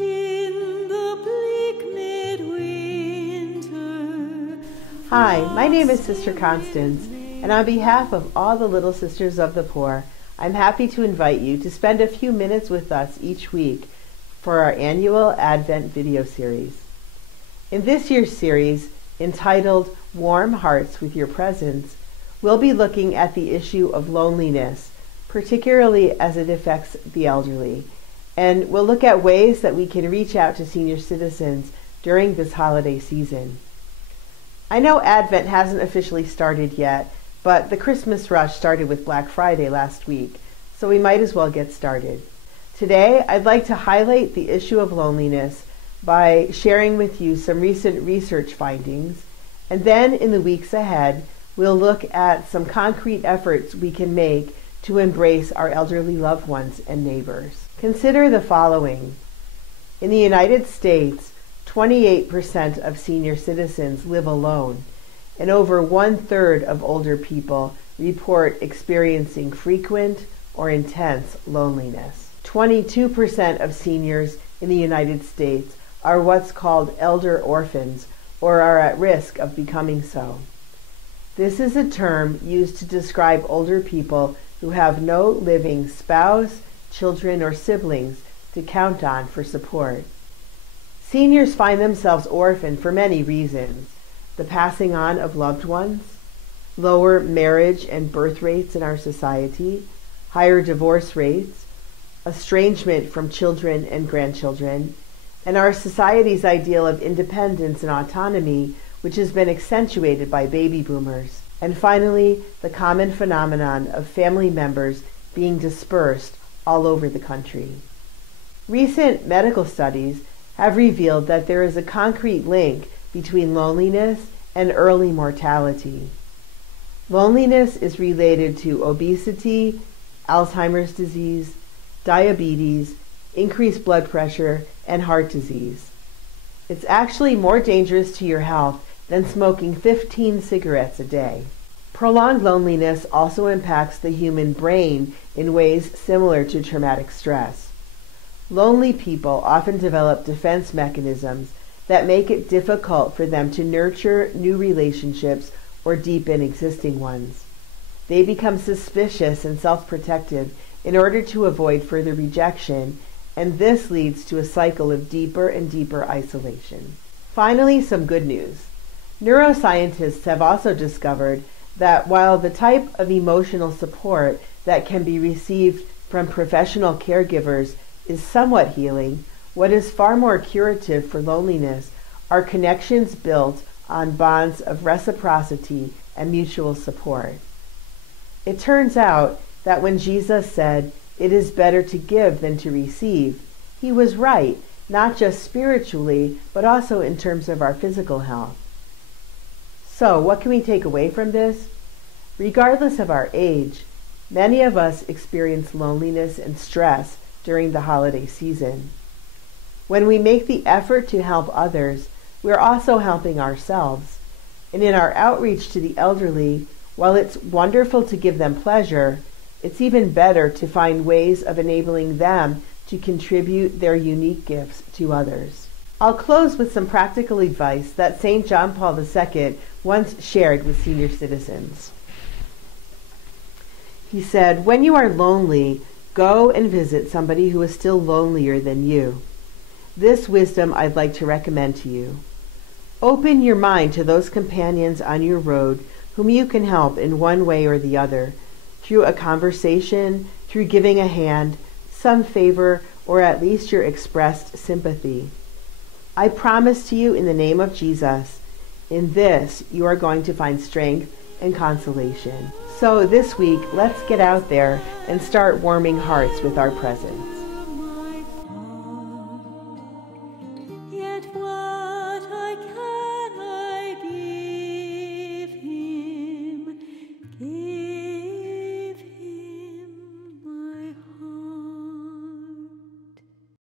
in the bleak midwinter. Hi, my name is Sister Constance, and on behalf of all the Little Sisters of the Poor, I'm happy to invite you to spend a few minutes with us each week for our annual Advent video series. In this year's series, entitled Warm Hearts with Your Presence, we'll be looking at the issue of loneliness, particularly as it affects the elderly, and we'll look at ways that we can reach out to senior citizens during this holiday season. I know Advent hasn't officially started yet, but the Christmas rush started with Black Friday last week, so we might as well get started. Today, I'd like to highlight the issue of loneliness by sharing with you some recent research findings, and then in the weeks ahead, we'll look at some concrete efforts we can make to embrace our elderly loved ones and neighbors. Consider the following. In the United States, 28% of senior citizens live alone, and over 1/3 of older people report experiencing frequent or intense loneliness. 22% of seniors in the United States are what's called elder orphans, or are at risk of becoming so. This is a term used to describe older people who have no living spouse, children, or siblings to count on for support. Seniors find themselves orphaned for many reasons: the passing on of loved ones, lower marriage and birth rates in our society, higher divorce rates, estrangement from children and grandchildren, and our society's ideal of independence and autonomy, which has been accentuated by baby boomers. And finally, the common phenomenon of family members being dispersed all over the country. Recent medical studies have revealed that there is a concrete link between loneliness and early mortality. Loneliness is related to obesity, Alzheimer's disease, diabetes, increased blood pressure, and heart disease. It's actually more dangerous to your health than smoking 15 cigarettes a day. Prolonged loneliness also impacts the human brain in ways similar to traumatic stress. Lonely people often develop defense mechanisms that make it difficult for them to nurture new relationships or deepen existing ones. They become suspicious and self-protective in order to avoid further rejection, and this leads to a cycle of deeper and deeper isolation. Finally, some good news. Neuroscientists have also discovered that while the type of emotional support that can be received from professional caregivers is somewhat healing, what is far more curative for loneliness are connections built on bonds of reciprocity and mutual support. It turns out that when Jesus said, "It is better to give than to receive," he was right, not just spiritually, but also in terms of our physical health. So, what can we take away from this? Regardless of our age, many of us experience loneliness and stress during the holiday season. When we make the effort to help others, we're also helping ourselves. And in our outreach to the elderly, while it's wonderful to give them pleasure, it's even better to find ways of enabling them to contribute their unique gifts to others. I'll close with some practical advice that St. John Paul II once shared with senior citizens. He said, "When you are lonely, go and visit somebody who is still lonelier than you." This wisdom I'd like to recommend to you. Open your mind to those companions on your road whom you can help in one way or the other, through a conversation, through giving a hand, some favor, or at least your expressed sympathy. I promise to you in the name of Jesus, in this you are going to find strength and consolation. So this week, let's get out there and start warming hearts with our presence. Yet